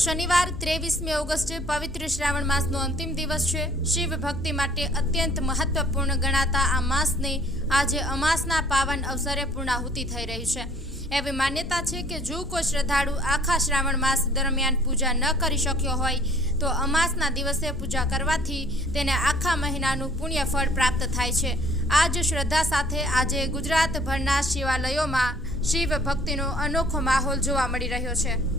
શનિવાર ત્રેવીસમી ઓગસ્ટે પવિત્ર શ્રાવણ માસનો અંતિમ દિવસ છે. શિવ ભક્તિ માટે અત્યંત મહત્વપૂર્ણ ગણાતા આ માસને આજે અમાસના પાવન અવસરે પૂર્ણાહુતિ થઈ રહી છે. એવી માન્યતા છે કે જો કોઈ શ્રદ્ધાળુ આખા શ્રાવણ માસ દરમિયાન પૂજા ન કરી શક્યો હોય, તો અમાસના દિવસે પૂજા કરવાથી તેને આખા મહિનાનું પુણ્ય ફળ પ્રાપ્ત થાય છે. આ જ શ્રદ્ધા સાથે આજે ગુજરાતભરના શિવાલયોમાં શિવ ભક્તિનો અનોખો માહોલ જોવા મળી રહ્યો છે.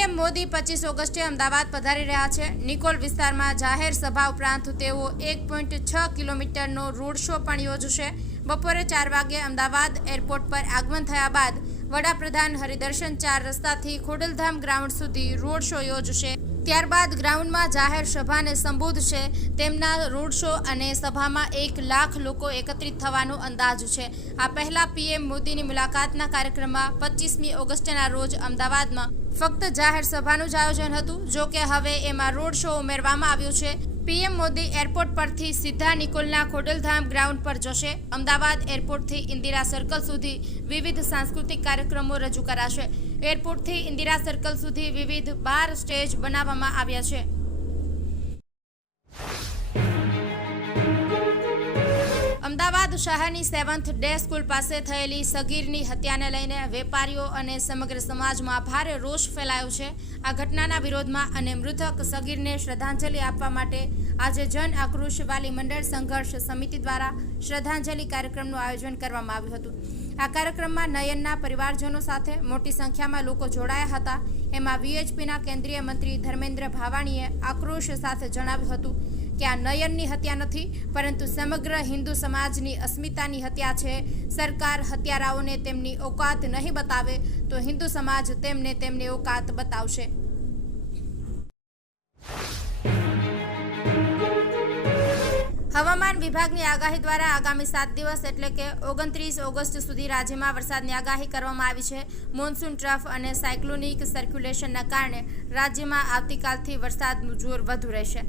પીએમ મોદી પચીસ ઓગસ્ટે અમદાવાદ પધારી રહ્યા છે. નિકોલ વિસ્તારમાં જાહેર સભા ઉપરાંત તેઓ એક પોઈન્ટ છ કિલોમીટરનો રોડ શો પણ યોજશે. બપોરે ચાર વાગે અમદાવાદ એરપોર્ટ પર આગમન થયા બાદ વડાપ્રધાન હરિદર્શન ચાર રસ્તાથી ખોડલધામ ગ્રાઉન્ડ સુધી રોડ શો યોજશે. ત્યારબાદ ગ્રાઉન્ડમાં જાહેર સભાને સંબોધશે. તેમના રોડ શો અને સભામાં એક લાખ લોકો એકત્રિત થવાનો અંદાજ છે. આ પહેલા પીએમ મોદીની મુલાકાતના કાર્યક્રમમાં પચીસમી ઓગસ્ટના રોજ અમદાવાદમાં ફક્ત જાહેર સભાનું જ આયોજન હતું જો કે હવે એમાં રોડ શો ઉમેરવામાં આવ્યો છે. પીએમ મોદી એરપોર્ટ પરથી સીધા નિકોલના ખોડલધામ ગ્રાઉન્ડ પર જશે. અમદાવાદ એરપોર્ટથી ઇન્દિરા સર્કલ સુધી વિવિધ સાંસ્કૃતિક કાર્યક્રમો રજૂ કરાશે. એરપોર્ટથી ઇન્દિરા સર્કલ સુધી વિવિધ બાર સ્ટેજ બનાવવામાં આવ્યા છે. અમદાવાદ શહેરની સેવન્થ ડે સ્કૂલ પાસે થયેલી સગીરની હત્યાને લઈને વેપારીઓ અને સમગ્ર સમાજમાં ભારે રોષ ફેલાયો છે. આ ઘટનાના વિરોધમાં અને મૃતક સગીરને શ્રદ્ધાંજલિ આપવા માટે આજે જન આક્રોશ વાલી મંડળ સંઘર્ષ સમિતિ દ્વારા શ્રદ્ધાંજલિ કાર્યક્રમનું આયોજન કરવામાં આવ્યું હતું. આ કાર્યક્રમમાં નયનના પરિવારજનો સાથે મોટી સંખ્યામાં લોકો જોડાયા હતા. એમાં વીએચપીના કેન્દ્રીય મંત્રી ધર્મેન્દ્ર ભાવાણીએ આક્રોશ સાથે જણાવ્યું હતું કે આ નયનની હત્યા નથી, પરંતુ સમગ્ર હિન્દુ સમાજની અસ્મિતાની હત્યા છે. સરકાર હત્યારાઓને તેમની ઓકાત નહીં બતાવે તો હિન્દુ સમાજ તેમને તેમની ઓકાત બતાવશે. હવામાન વિભાગની આગાહી દ્વારા આગામી સાત દિવસ એટલે કે ઓગણત્રીસ ઓગસ્ટ સુધી રાજ્યમાં વરસાદની આગાહી કરવામાં આવી છે. મોન્સૂન ટ્રફ અને સાયક્લોનિક સર્ક્યુલેશનના કારણે રાજ્યમાં આવતીકાલથી વરસાદનું જોર વધુ રહેશે.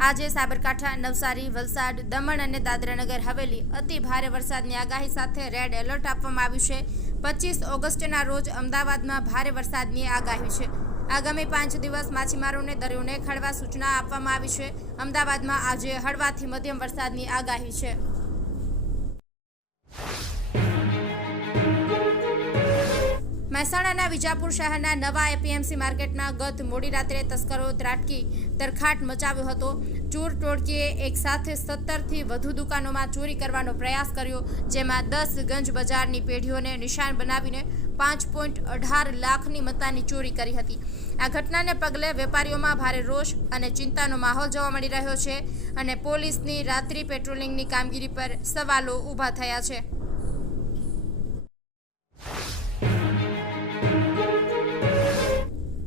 આજે સાબરકાંઠા, નવસારી, વલસાડ, દમણ અને દાદરાનગર હવેલી અતિ ભારે વરસાદની આગાહી સાથે રેડ એલર્ટ આપવામાં આવ્યું છે. પચીસ ઓગસ્ટના રોજ અમદાવાદમાં ભારે વરસાદની આગાહી છે. આગામી પાંચ દિવસ માછીમારોને દરિયો ન ખેડવા સૂચના આપવામાં આવી છે. અમદાવાદમાં આજે હળવાથી મધ્યમ વરસાદની આગાહી છે. મહેસાણાના વિજાપુર શહેરના નવા એપીએમસી માર્કેટમાં ગત મોડી રાત્રે તસ્કરો ત્રાટકી તરખાટ મચાવ્યો હતો. ચોર ટોળકીએ એક સાથે સત્તરથી વધુ દુકાનોમાં ચોરી કરવાનો પ્રયાસ કર્યો, જેમાં દસ ગંજ બજારની પેઢીઓને નિશાન બનાવીને પાંચ પોઈન્ટ અઢાર લાખની મતાની ચોરી કરી હતી. આ ઘટનાને પગલે વેપારીઓમાં ભારે રોષ અને ચિંતાનો માહોલ જોવા મળી રહ્યો છે અને પોલીસની રાત્રિ પેટ્રોલિંગની કામગીરી પર સવાલો ઊભા થયા છે.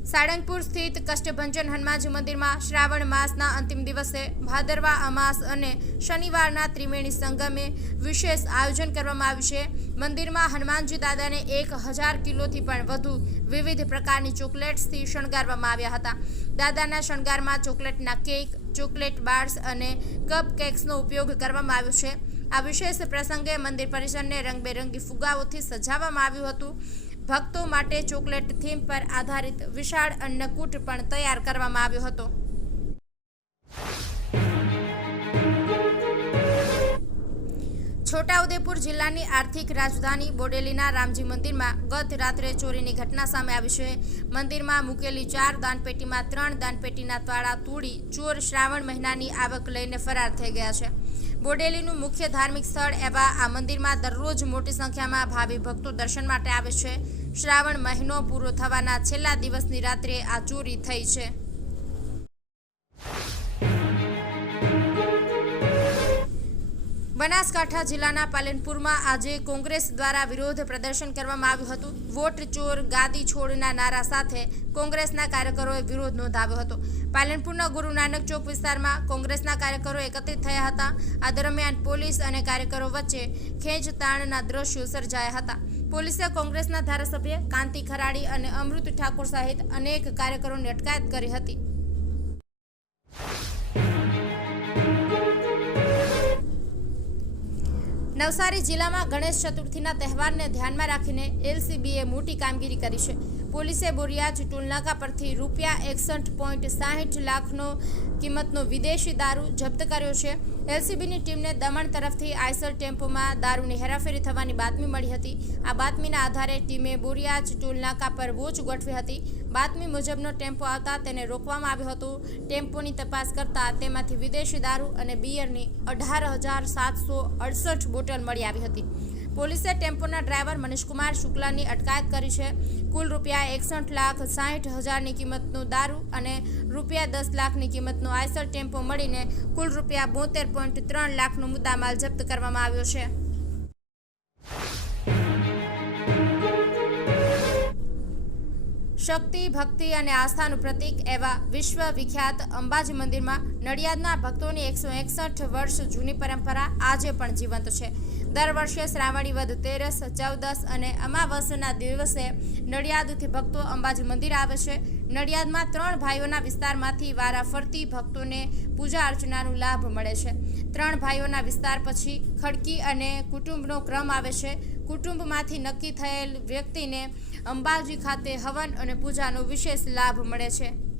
સાળંગપુર સ્થિત કષ્ટભંજન હનુમાનજી મંદિરમાં શ્રાવણ માસના અંતિમ દિવસે ભાદરવા અમાસ અને શનિવારના ત્રિવેણી સંગમે વિશેષ આયોજન કરવામાં આવ્યું છે. મંદિરમાં હનુમાનજી દાદાને એક હજાર કિલોથી પણ વધુ વિવિધ પ્રકારની ચોકલેટ્સથી શણગારવામાં આવ્યા હતા. દાદાના શણગારમાં ચોકલેટના કેક, ચોકલેટ બાર્સ અને કપ કેક્સનો ઉપયોગ કરવામાં આવ્યો છે. આ વિશેષ પ્રસંગે મંદિર પરિસરને રંગબેરંગી ફુગાઓથી સજાવવામાં આવ્યું હતું. ભક્તો માટે ચોકલેટ થીમ પર આધારિત વિશાળ અન્નકૂટ પણ તૈયાર કરવામાં આવ્યો હતો. છોટાઉદેપુર જિલ્લાની આર્થિક રાજધાની બોડેલીના રામજી મંદિરમાં ગત રાત્રે ચોરીની ઘટના સામે આવી છે. મંદિરમાં મૂકેલી ચાર દાનપેટીમાં ત્રણ દાનપેટીના તાળા તોડી ચોર શ્રાવણ મહિનાની આવક લઈને ફરાર થઈ ગયા છે. બોડેલીનું મુખ્ય ધાર્મિક સ્થળ એવા આ મંદિરમાં દરરોજ મોટી સંખ્યામાં ભાવિ ભક્તો દર્શન માટે આવે છે. શ્રાવણ મહિનો પૂરો થવાના છેલ્લા દિવસની રાત્રે આ ચોરી થઈ છે. બનાસકાંઠા જિલ્લાના પાલનપુરમાં આજે કોંગ્રેસ દ્વારા વિરોધ પ્રદર્શન કરવામાં આવ્યું હતું. વોટ ચોર ગાદી છોડના નારા સાથે કોંગ્રેસના કાર્યકરોએ વિરોધ નોંધાવ્યો હતો. પાલનપુરના ગુરુ નાનક ચોક વિસ્તારમાં કોંગ્રેસના કાર્યકરો એકત્રિત થયા હતા. આ દરમિયાન પોલીસ અને કાર્યકરો વચ્ચે ખેંચતાણના દ્રશ્યો સર્જાયા હતા. પોલીસે કોંગ્રેસના ધારાસભ્ય કાંતિ ખરાડી અને અમૃત ઠાકોર સહિત અનેક કાર્યકરોની અટકાયત કરી હતી. નવસારી જિલ્લામાં ગણેશ ચતુર્થીના તહેવારને ધ્યાનમાં રાખીને એલસીબીએ મોટી કામગીરી કરી છે. પોલીસે બોરિયાજ ટોલનાકા પરથી રૂપિયા એકસઠ પોઈન્ટ સાહીઠ લાખનો કિંમતનો વિદેશી દારૂ જપ્ત કર્યો છે. એલસીબીની ટીમને દમણ તરફથી આઈસર ટેમ્પોમાં દારૂની હેરાફેરી થવાની બાતમી મળી હતી. આ બાતમીના આધારે ટીમે બોરિયાજ ટોલનાકા પર વોચ ગોઠવી હતી. બાતમી મુજબનો ટેમ્પો આવતા તેને રોકવામાં આવ્યો હતો. ટેમ્પોની તપાસ કરતા તેમાંથી વિદેશી દારૂ અને બિયરની અઢાર હજાર સાતસો અડસઠ બોટલ મળી આવી હતી. પોલીસે ટેમ્પોના ડ્રાઈવર મનીષકુમાર શુક્લાની અટકાયત કરી છે. કુલ રૂપિયા એકસઠ લાખ સાહીઠ હજારની કિંમતનું દારૂ અને રૂપિયા દસ લાખની કિંમતનો આઈસર ટેમ્પો મળીને કુલ રૂપિયા બોતેર પોઈન્ટ ત્રણ લાખનો મુદ્દામાલ જપ્ત કરવામાં આવ્યો છે. શક્તિ, ભક્તિ અને આસ્થાનું પ્રતીક એવા વિશ્વ વિખ્યાત અંબાજી મંદિરમાં નડિયાદના ભક્તોની એકસો એકસઠ વર્ષ જૂની પરંપરા આજે પણ જીવંત છે. દર વર્ષે શ્રાવણી વધ તેરસ, ચૌદસ અને અમાવસના દિવસે નડિયાદથી ભક્તો અંબાજી મંદિર આવે છે. નડિયાદમાં ત્રણ ભાઈઓના વિસ્તારમાંથી વારા ફરતી ભક્તોને પૂજા અર્ચનાનો લાભ મળે છે. ત્રણ ભાઈઓના વિસ્તાર પછી ખડકી અને કુટુંબનો ક્રમ આવે છે. કુટુંબમાંથી નક્કી થયેલ વ્યક્તિને અંબાજી ખાતે હવન અને પૂજાનો વિશેષ લાભ મળે છે.